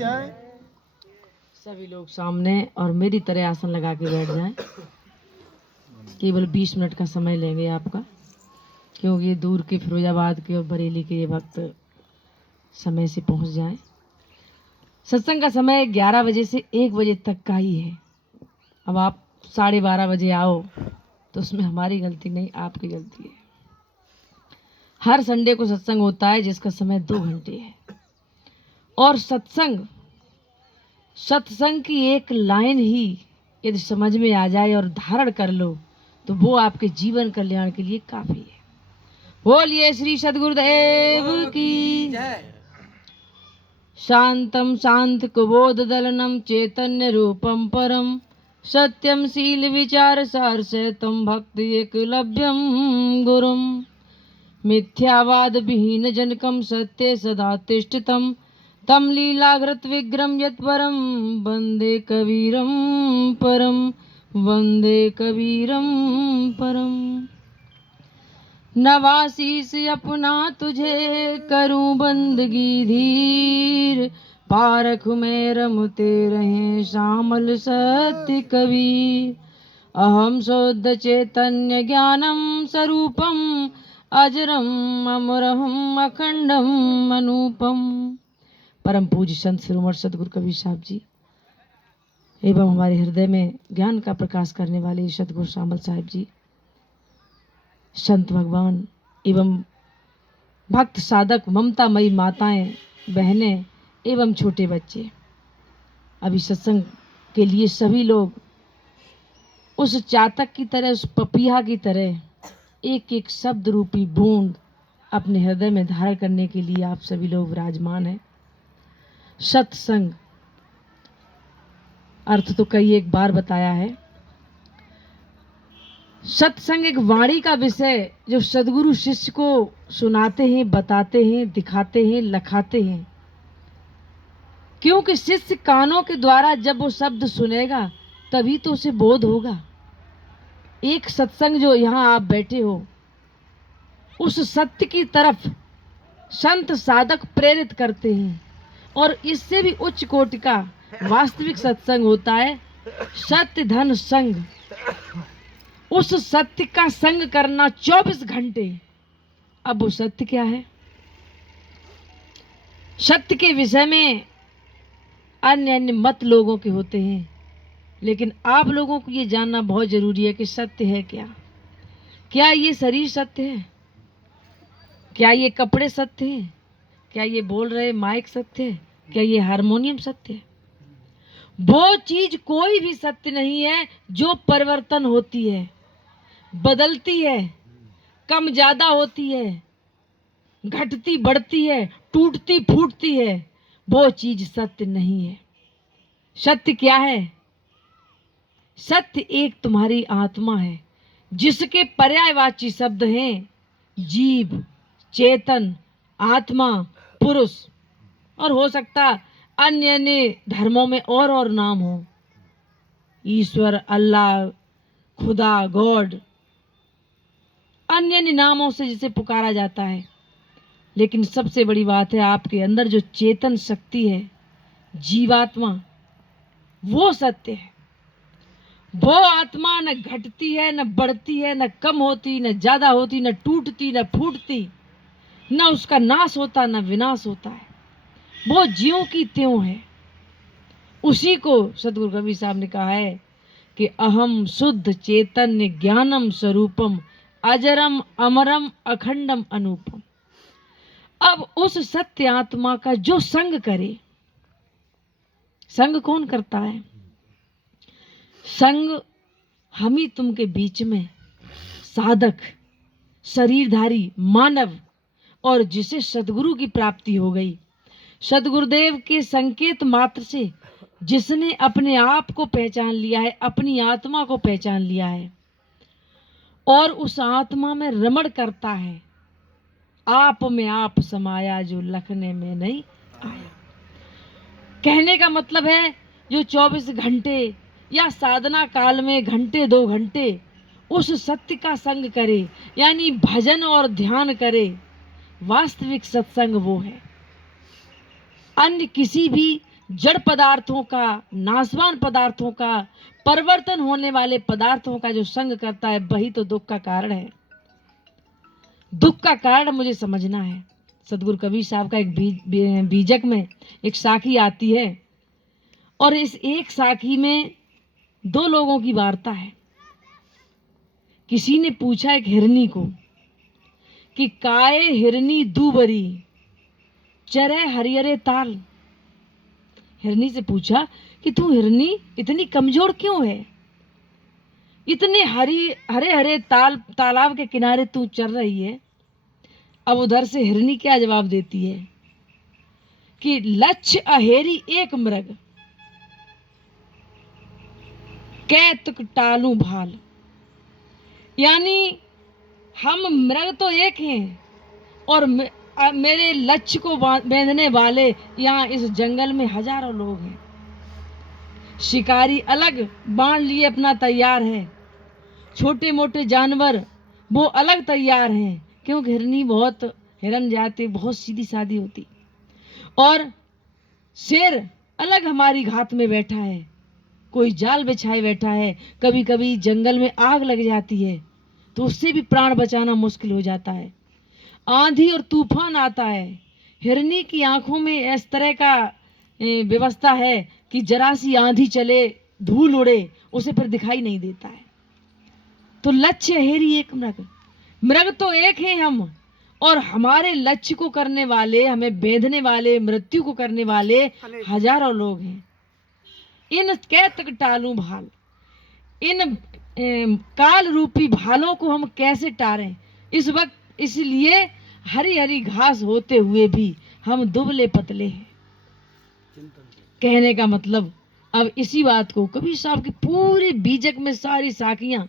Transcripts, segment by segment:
जय। सभी लोग सामने और मेरी तरह आसन लगा के बैठ जाएं। केवल 20 मिनट का समय लेंगे आपका, क्योंकि ये दूर के फिरोजाबाद के और बरेली के ये वक्त समय से पहुंच जाएं। सत्संग का समय 11 बजे से 1 बजे तक का ही है। अब आप 12:30 बजे आओ तो उसमें हमारी गलती नहीं, आपकी गलती है। हर संडे को सत्संग होता है जिसका समय 2 घंटे है। और सत्संग की एक लाइन ही यदि समझ में आ जाए और धारण कर लो तो वो आपके जीवन कल्याण के लिए काफी है। बोलिए श्री सद्गुरुदेव की। शांतम शांत कुबोध दलनम चैतन्य रूपम परम सत्यम शील विचार सार से तम भक्ति एकलव्यम गुरुम मिथ्यावाद विहीन जनकम सत्य सदा तिष्ठितम तम लीलाग्रत विग्रम यत्परम वंदे कबीरम परम वंदे कबीरम परम। नवासीस अपना तुझे करूं बंदगी धीर पारख में रमते रहे श्यामल सत्य कबीर। अहम शुद्ध चैतन्य ज्ञानम स्वरूपम अजरम अमरहम अखंडम अनुपम। परम पूज्य संत शिरोमणि सदगुरु कबीर साहब जी एवं हमारे हृदय में ज्ञान का प्रकाश करने वाले सतगुरु श्यामल साहिब जी, संत भगवान एवं भक्त साधक ममतामयी माताएं बहनें एवं छोटे बच्चे, अभी सत्संग के लिए सभी लोग उस चातक की तरह, उस पपीहा की तरह एक एक शब्द रूपी बूंद अपने हृदय में धारण करने के लिए आप सभी लोग विराजमान हैं। सत्संग अर्थ तो कई एक बार बताया है। सत्संग एक वाणी का विषय जो सदगुरु शिष्य को सुनाते हैं, बताते हैं, दिखाते हैं, लखाते हैं, क्योंकि शिष्य कानों के द्वारा जब वो शब्द सुनेगा तभी तो उसे बोध होगा। एक सत्संग जो यहाँ आप बैठे हो उस सत्य की तरफ संत साधक प्रेरित करते हैं, और इससे भी उच्च कोटि का वास्तविक सत्संग होता है सत्य धन संग। उस सत्य का संग करना 24 घंटे। अब वो सत्य क्या है? सत्य के विषय में अन्य अन्य मत लोगों के होते हैं, लेकिन आप लोगों को ये जानना बहुत जरूरी है कि सत्य है क्या। क्या ये शरीर सत्य है? क्या ये कपड़े सत्य हैं? क्या ये बोल रहे माइक सत्य है? क्या ये हारमोनियम सत्य है? वो चीज कोई भी सत्य नहीं है जो परिवर्तन होती है, बदलती है, कम ज्यादा होती है, घटती बढ़ती है, टूटती फूटती है। वो चीज सत्य नहीं है। सत्य क्या है? सत्य एक तुम्हारी आत्मा है जिसके पर्यायवाची शब्द हैं जीव, चेतन, आत्मा, पुरुष, और हो सकता अन्य अन्य धर्मों में और नाम हो, ईश्वर, अल्लाह, खुदा, गॉड, अन्य अन्य नामों से जिसे पुकारा जाता है। लेकिन सबसे बड़ी बात है आपके अंदर जो चेतन शक्ति है, जीवात्मा, वो सत्य है। वो आत्मा न घटती है, न बढ़ती है, न कम होती, न ज्यादा होती, न टूटती, न फूटती, न उसका नाश होता, न विनाश होता है। वो ज्यों की त्यों है। उसी को सतगुरु कबीर साहब ने कहा है कि अहम शुद्ध चैतन्य ज्ञानम स्वरूपम अजरम अमरम अखंडम अनुपम। अब उस सत्य आत्मा का जो संग करे, संग कौन करता है? संग हम ही तुम के बीच में साधक, शरीरधारी मानव, और जिसे सदगुरु की प्राप्ति हो गई, सदगुरुदेव के संकेत मात्र से जिसने अपने आप को पहचान लिया है, अपनी आत्मा को पहचान लिया है और उस आत्मा में रमण करता है, आप में आप समाया जो लखने में नहीं आया। कहने का मतलब है जो 24 घंटे या साधना काल में घंटे 2 घंटे उस सत्य का संग करे, यानी भजन और ध्यान करे, वास्तविक सत्संग वो है। अन्य किसी भी जड़ पदार्थों का, नाशवान पदार्थों का, परिवर्तन होने वाले पदार्थों का जो संग करता है, वही तो दुख का कारण है। दुख का कारण मुझे समझना है। सदगुरु कबीर साहब का एक बीजक में एक साखी आती है, और इस एक साखी में दो लोगों की वार्ता है। किसी ने पूछा एक हिरनी को कि काए हिरनी दूबरी चरे हरियरे ताल। हिरनी से पूछा कि तू हिरनी इतनी कमजोर क्यों है, इतने हरे हरे तालाब के किनारे तू चल रही है। अब उधर से हिरनी क्या जवाब देती है कि लक्ष्य अहेरी एक मृग कैतक टालू भाल। यानी हम मृग तो एक हैं, और मेरे लक्ष्य को बांधने वाले यहाँ इस जंगल में हजारों लोग हैं। शिकारी अलग बाण लिए अपना तैयार है, छोटे मोटे जानवर वो अलग तैयार हैं, क्योंकि हिरन जाति बहुत सीधी सादी होती, और शेर अलग हमारी घात में बैठा है, कोई जाल बिछाए बैठा है। कभी कभी जंगल में आग लग जाती है तो उससे भी प्राण बचाना मुश्किल हो जाता है। आंधी और तूफान आता है, हिरनी की आंखों में इस तरह का व्यवस्था है कि जरा सी आंधी चले, धूल उड़े, उसे फिर दिखाई नहीं देता है। तो लक्ष्य हेरी एक मृग, मृग तो एक है हम, और हमारे लक्ष्य को करने वाले, हमें बेंधने वाले, मृत्यु को करने वाले हजारों लोग हैं। इन कैतक टालू भाल, इन काल रूपी भालों को हम कैसे टारें। इस वक्त इसलिए हरी हरी घास होते हुए भी हम दुबले पतले हैं। कहने का मतलब, अब इसी बात को कबीर साहब की पूरे बीजक में सारी साखियां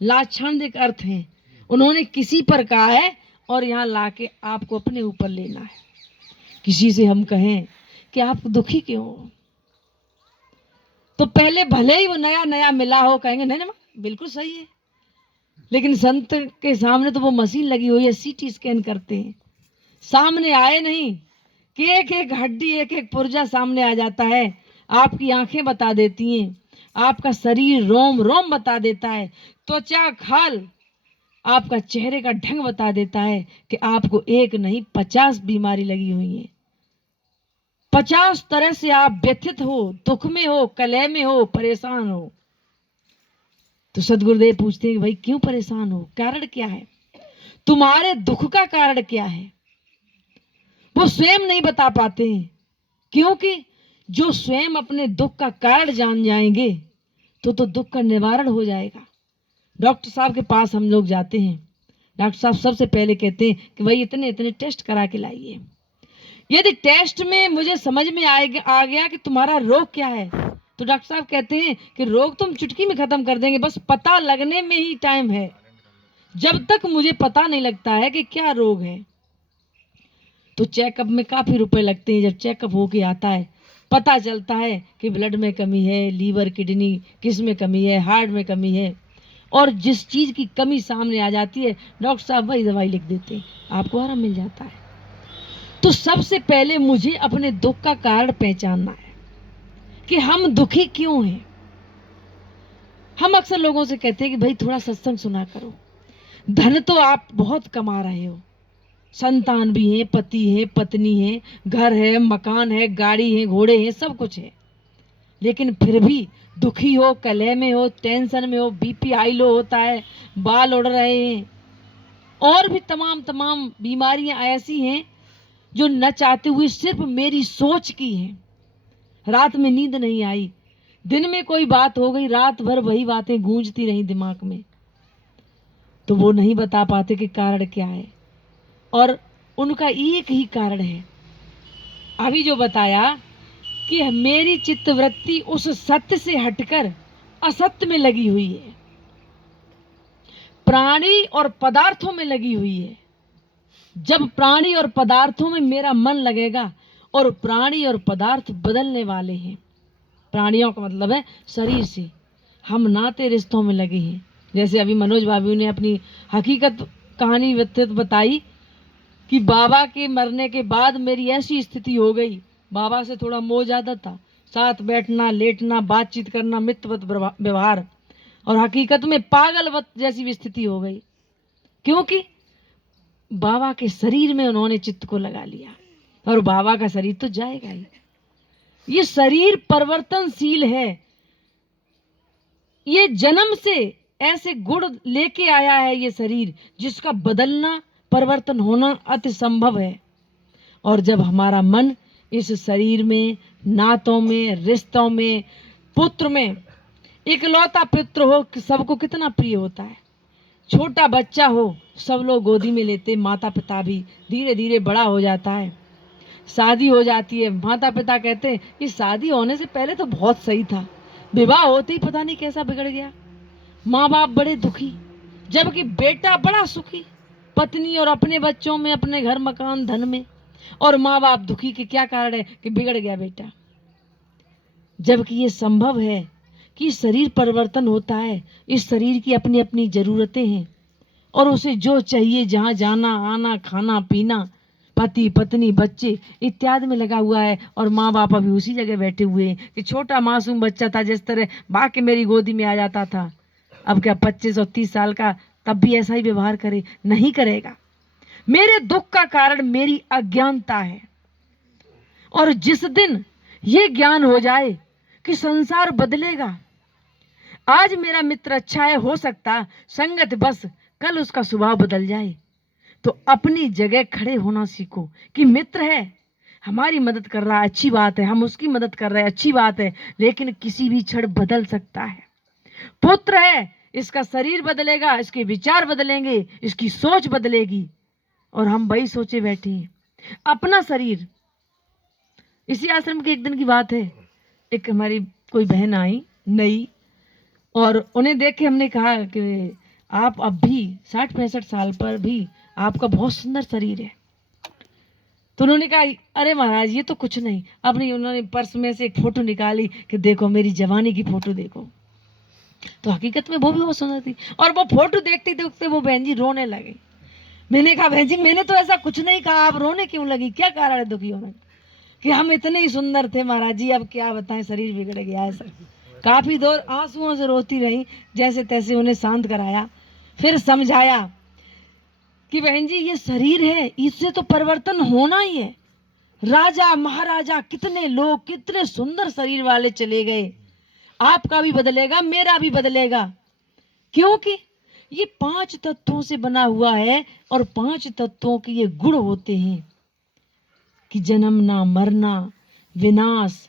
लाक्षणिक अर्थ हैं, उन्होंने किसी पर कहा है और यहाँ लाके आपको अपने ऊपर लेना है। किसी से हम कहें कि आप दुखी क्यों हो, तो पहले भले ही वो नया नया मिला हो कहेंगे नहीं नहीं बिल्कुल सही है, लेकिन संत के सामने तो वो मशीन लगी हुई है, सीटी स्कैन करते हैं, सामने आए नहीं कि एक एक हड्डी, एक एक पुर्जा सामने आ जाता है। आपकी आंखें बता देती हैं, आपका शरीर रोम रोम बता देता है, त्वचा खाल आपका चेहरे का ढंग बता देता है कि आपको एक नहीं 50 बीमारी लगी हुई है। 50 तरह से आप व्यथित हो, दुख में हो, कलह में हो, परेशान हो। तो सदगुरुदेव पूछते हैं कि भाई क्यों परेशान हो, कारण क्या है, तुम्हारे दुख का कारण क्या है। वो स्वयं नहीं बता पाते हैं, क्योंकि जो स्वयं अपने दुख का कारण जान जाएंगे तो दुख का निवारण हो जाएगा। डॉक्टर साहब के पास हम लोग जाते हैं, डॉक्टर साहब सबसे पहले कहते हैं कि भाई इतने इतने टेस्ट करा के लाइए। यदि टेस्ट में मुझे समझ में आ गया कि तुम्हारा रोग क्या है, तो डॉक्टर साहब कहते हैं कि रोग तुम चुटकी में खत्म कर देंगे, बस पता लगने में ही टाइम है। जब तक मुझे पता नहीं लगता है कि क्या रोग है, तो चेकअप में काफी रुपए लगते हैं। जब चेकअप होके आता है पता चलता है कि ब्लड में कमी है, लीवर किडनी किस में कमी है, हार्ट में कमी है, और जिस चीज की कमी सामने आ जाती है डॉक्टर साहब वही दवाई लिख देते हैं, आपको आराम मिल जाता है। तो सबसे पहले मुझे अपने दुख का कारण पहचानना है कि हम दुखी क्यों हैं। हम अक्सर लोगों से कहते हैं कि भाई थोड़ा सत्संग सुना करो, धन तो आप बहुत कमा रहे हो, संतान भी है, पति है, पत्नी है, घर है, मकान है, गाड़ी है, घोड़े हैं, सब कुछ है, लेकिन फिर भी दुखी हो, कलह में हो, टेंशन में हो, बीपी हाई लो होता है, बाल उड़ रहे हैं, और भी तमाम तमाम बीमारियां ऐसी हैं जो न चाहते हुए सिर्फ मेरी सोच की है। रात में नींद नहीं आई, दिन में कोई बात हो गई, रात भर वही बातें गूंजती रही दिमाग में, तो वो नहीं बता पाते कि कारण क्या है, और उनका एक ही कारण है, अभी जो बताया कि मेरी चित्तवृत्ति उस सत्य से हटकर असत्य में लगी हुई है, प्राणी और पदार्थों में लगी हुई है। जब प्राणी और पदार्थों में मेरा मन लगेगा, और प्राणी और पदार्थ बदलने वाले हैं, प्राणियों का मतलब है शरीर से, हम नाते रिश्तों में लगे हैं। जैसे अभी मनोज बाबू ने अपनी हकीकत कहानी व्यतीत बताई कि बाबा के मरने के बाद मेरी ऐसी स्थिति हो गई, बाबा से थोड़ा मोह ज़्यादा था, साथ बैठना, लेटना, बातचीत करना, मित्रवत व्यवहार, और हकीकत में पागलवत जैसी भी स्थिति हो गई, क्योंकि बाबा के शरीर में उन्होंने चित्त को लगा लिया, और बाबा का शरीर तो जाएगा ही। ये शरीर परिवर्तनशील है, ये जन्म से ऐसे गुण लेके आया है ये शरीर, जिसका बदलना, परिवर्तन होना अति संभव है। और जब हमारा मन इस शरीर में, नातों में, रिश्तों में, पुत्र में, इकलौता पुत्र हो, सबको कितना प्रिय होता है। छोटा बच्चा हो, सब लोग गोदी में लेते, माता पिता भी। धीरे धीरे बड़ा हो जाता है, शादी हो जाती है, माता पिता कहते हैं कि शादी होने से पहले तो बहुत सही था, विवाह होते ही पता नहीं कैसा बिगड़ गया। माँ बाप बड़े दुखी, जबकि बेटा बड़ा सुखी, पत्नी और अपने बच्चों में, अपने घर मकान धन में, और माँ बाप दुखी के क्या कारण है कि बिगड़ गया बेटा। जबकि ये संभव है कि शरीर परिवर्तन होता है, इस शरीर की अपनी अपनी जरूरतें हैं, और उसे जो चाहिए, जहाँ जाना आना, खाना पीना, पति पत्नी बच्चे इत्यादि में लगा हुआ है, और माँ बाप अभी उसी जगह बैठे हुए हैं कि छोटा मासूम बच्चा था, जिस तरह भाग के मेरी गोदी में आ जाता था, अब क्या 25 और 30 साल का तब भी ऐसा ही व्यवहार करे? नहीं करेगा। मेरे दुख का कारण मेरी अज्ञानता है, और जिस दिन ये ज्ञान हो जाए कि संसार बदलेगा, आज मेरा मित्र अच्छा है, हो सकता संगत बस कल उसका स्वभाव बदल जाए, तो अपनी जगह खड़े होना सीखो कि मित्र है, हमारी मदद कर रहा है, अच्छी बात है, हम उसकी मदद कर रहे हैं, अच्छी बात है, लेकिन किसी भी क्षण बदल सकता है। पुत्र है, इसका शरीर बदलेगा, इसके विचार बदलेंगे, इसकी सोच बदलेगी, और हम वही सोचे बैठे हैं। अपना शरीर, इसी आश्रम की एक दिन की बात है, एक हमारी कोई बहन आई नई, और उन्हें देख के हमने कहा कि आप अब भी 60-65 साल पर भी आपका बहुत सुंदर शरीर है। तो उन्होंने कहा, अरे महाराज ये तो कुछ नहीं। अपनी उन्होंने पर्स में से एक फोटो निकाली कि देखो मेरी जवानी की फोटो देखो। तो हकीकत में वो भी बहुत सुंदर थी, और वो फोटो देखते देखते वो बहन जी रोने लगे। मैंने कहा, बहन जी मैंने तो ऐसा कुछ नहीं कहा, आप रोने क्यों लगी, क्या कारण है दुखी होने? कि हम इतने ही सुंदर थे महाराज जी, अब क्या बताएं, शरीर बिगड़ गया है सर। काफी देर आंसुओं से रोती रही, जैसे तैसे उन्हें शांत कराया, फिर समझाया कि बहन जी ये शरीर है, इससे तो परिवर्तन होना ही है। राजा महाराजा कितने लोग, कितने सुंदर शरीर वाले चले गए, आपका भी बदलेगा, मेरा भी बदलेगा, क्योंकि ये 5 तत्वों से बना हुआ है, और 5 तत्वों के ये गुण होते हैं कि जन्मना, मरना, विनाश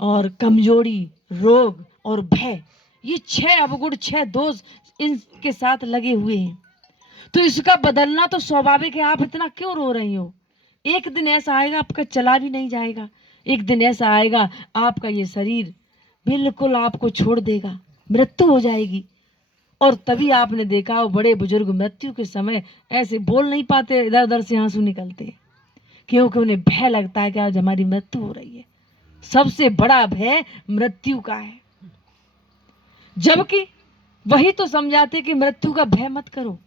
और कमजोरी, रोग और भय, ये 6 अवगुण, 6 दोष इनके साथ लगे हुए हैं। तो इसका बदलना तो स्वाभाविक है। आप इतना क्यों रो रही हो? एक दिन ऐसा आएगा आपका चला भी नहीं जाएगा, एक दिन ऐसा आएगा आपका ये शरीर बिल्कुल आपको छोड़ देगा, मृत्यु हो जाएगी। और तभी आपने देखा हो बड़े बुजुर्ग मृत्यु के समय ऐसे बोल नहीं पाते, इधर उधर से आंसू निकलते हैं, क्योंकि उन्हें भय लगता है कि आज हमारी मृत्यु हो रही है। सबसे बड़ा भय मृत्यु का है, जबकि वही तो समझाते कि मृत्यु का भय मत करो,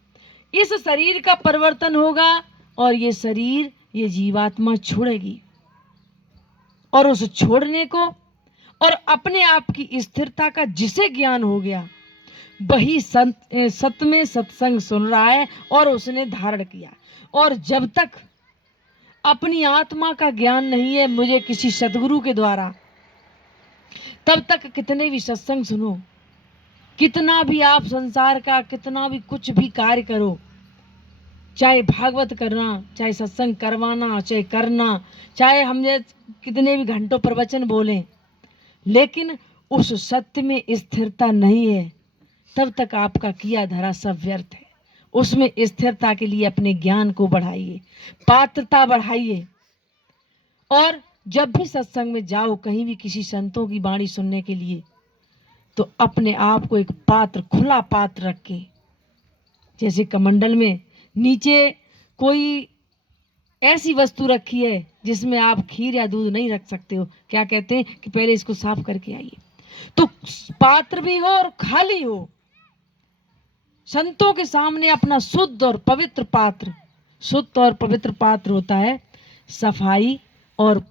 इस शरीर का परिवर्तन होगा, और ये शरीर, ये जीवात्मा छोड़ेगी, और उस छोड़ने को और अपने आप की स्थिरता का जिसे ज्ञान हो गया, वही सत में सत्संग सुन रहा है और उसने धारण किया। और जब तक अपनी आत्मा का ज्ञान नहीं है मुझे किसी सदगुरु के द्वारा, तब तक कितने भी सत्संग सुनो, कितना भी आप संसार का कितना भी कुछ भी कार्य करो, चाहे भागवत करना, चाहे सत्संग करवाना, चाहे करना, चाहे हमने कितने भी घंटों प्रवचन बोलें, लेकिन उस सत्य में स्थिरता नहीं है, तब तक आपका किया धरा सब व्यर्थ है। उसमें स्थिरता के लिए अपने ज्ञान को बढ़ाइए, पात्रता बढ़ाइए, और जब भी सत्संग में जाओ, कहीं भी किसी संतों की वाणी सुनने के लिए, तो अपने आप को एक पात्र, खुला पात्र रखें। जैसे कमंडल में नीचे कोई ऐसी वस्तु रखी है जिसमें आप खीर या दूध नहीं रख सकते हो, क्या कहते हैं कि पहले इसको साफ करके आइए। तो पात्र भी हो और खाली हो, संतों के सामने अपना शुद्ध और पवित्र पात्र, शुद्ध और पवित्र पात्र होता है सफाई और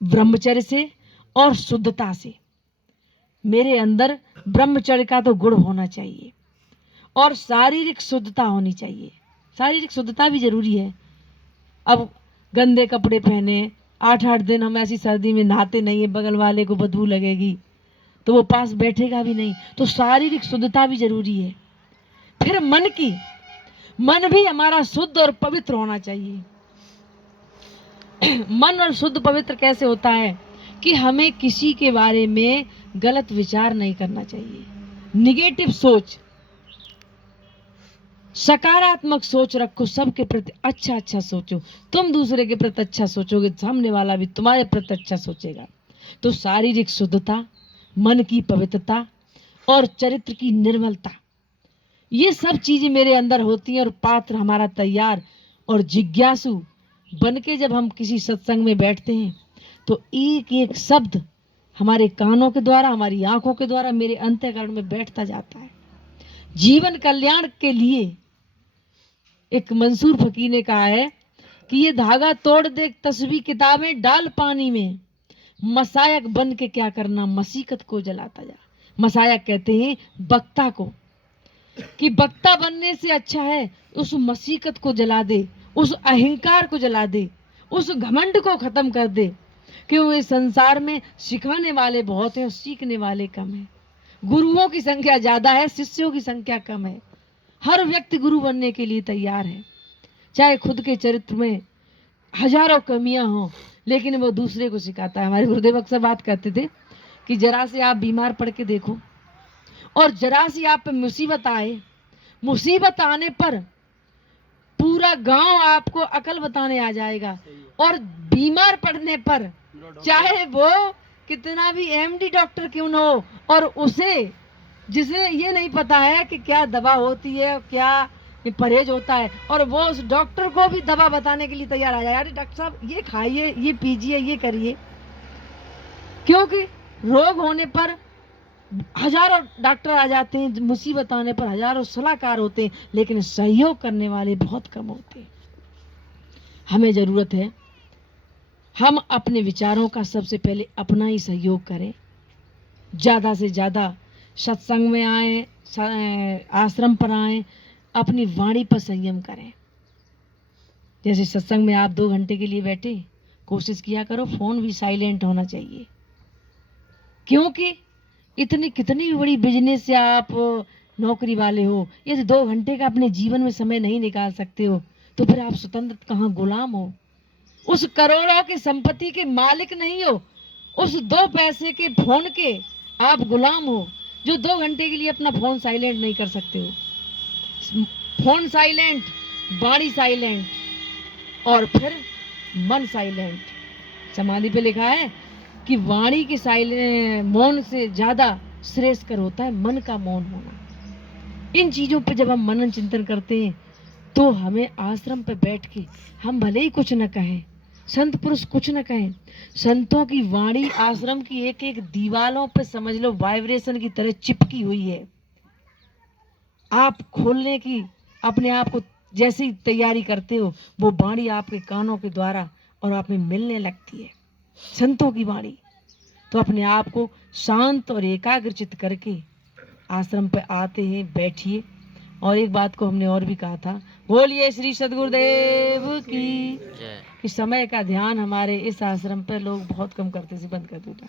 ब्रह्मचर्य से और शुद्धता से। मेरे अंदर ब्रह्मचर्य का तो गुण होना चाहिए और शारीरिक शुद्धता होनी चाहिए। शारीरिक शुद्धता भी जरूरी है। अब गंदे कपड़े पहने 8-8 दिन हम ऐसी सर्दी में नहाते नहीं है, बगल वाले को बदबू लगेगी तो वो पास बैठेगा भी नहीं। तो शारीरिक शुद्धता भी जरूरी है। फिर मन भी हमारा शुद्ध और पवित्र होना चाहिए। मन और शुद्ध पवित्र कैसे होता है कि हमें किसी के बारे में गलत विचार नहीं करना चाहिए। निगेटिव सोच, सकारात्मक सोच रखो। सबके प्रति अच्छा सोचो। तुम दूसरे के प्रति अच्छा सोचोगे, सामने वाला भी तुम्हारे प्रति अच्छा सोचेगा। तो शारीरिक शुद्धता, मन की पवित्रता और चरित्र की निर्मलता, ये सब चीजें मेरे अंदर होती हैं और पात्र हमारा तैयार और जिज्ञासु बन के जब हम किसी सत्संग में बैठते हैं तो एक एक शब्द हमारे कानों के द्वारा, हमारी आंखों के द्वारा मेरे अंतःकरण में बैठता जाता है। जीवन कल्याण के लिए एक मंसूर फकीर ने कहा है कि ये धागा तोड़ दे तस्वीर किताबें डाल पानी में, मसायक बन के क्या करना मसीकत को जलाता जा। मसायक कहते हैं वक्ता को, कि वक्ता बनने से अच्छा है उस मसीकत को जला दे, उस अहंकार को जला दे, उस घमंड को खत्म कर दे। क्यों इस संसार में सिखाने वाले बहुत हैं और सीखने वाले कम हैं। गुरुओं की संख्या ज्यादा है, शिष्यों की संख्या कम है। हर व्यक्ति गुरु बनने के लिए तैयार है, चाहे खुद के चरित्र में हजारों कमियां हों, लेकिन वो दूसरे को सिखाता है। हमारे गुरुदेव अक्सर बात करते थे कि जरा से आप बीमार पड़ के देखो और जरा सी आप पे मुसीबत आए, मुसीबत आने पर पूरा गांव आपको अकल बताने आ जाएगा। और बीमार पड़ने पर चाहे वो कितना भी एमडी डॉक्टर क्यों न हो, और उसे जिसे ये नहीं पता है कि क्या दवा होती है, क्या परहेज होता है, और वो उस डॉक्टर को भी दवा बताने के लिए तैयार आ जाए, अरे डॉक्टर साहब ये खाइए, ये पीजिए, ये करिए। क्योंकि रोग होने पर हजारों डॉक्टर आ जाते हैं, मुसीबत आने पर हजारों सलाहकार होते हैं, लेकिन सहयोग करने वाले बहुत कम होते हैं। हमें जरूरत है हम अपने विचारों का सबसे पहले अपना ही सहयोग करें। ज्यादा से ज्यादा सत्संग में आए, आश्रम पर आए, अपनी वाणी पर संयम करें। जैसे सत्संग में आप 2 घंटे के लिए बैठे, कोशिश किया करो फोन भी साइलेंट होना चाहिए। क्योंकि इतनी कितनी बड़ी बिजनेस से आप नौकरी वाले हो, यदि 2 घंटे का अपने जीवन में समय नहीं निकाल सकते हो तो फिर आप स्वतंत्र कहाँ गुलाम हो। उस करोड़ों की संपत्ति के मालिक नहीं हो, उस 2 पैसे के फोन के आप गुलाम हो, जो 2 घंटे के लिए अपना फोन साइलेंट नहीं कर सकते हो। फोन साइलेंट, वाणी साइलेंट और फिर मन साइलेंट। समाधि पे लिखा है कि वाणी के साइलेंट मौन से ज्यादा श्रेष्ठकर होता है मन का मौन होना। इन चीजों पे जब हम मनन चिंतन करते हैं तो हमें आश्रम पे बैठ के हम भले ही कुछ न कहें, संत पुरुष कुछ न कहें, संतों की वाणी आश्रम की एक एक दीवालों पे समझ लो वाइब्रेशन की तरह चिपकी हुई है। आप खोलने की अपने आप को जैसी तैयारी करते हो, वो वाणी आपके कानों के द्वारा और आप में मिलने लगती है, संतों की वाणी। तो अपने आप को शांत और एकाग्रचित करके आश्रम पे आते हैं, बैठिए। और एक बात को हमने और भी कहा था, बोलिए श्री सद्गुरुदेव की, कि समय का ध्यान हमारे इस आश्रम पे लोग बहुत कम करते से बंद कर देता।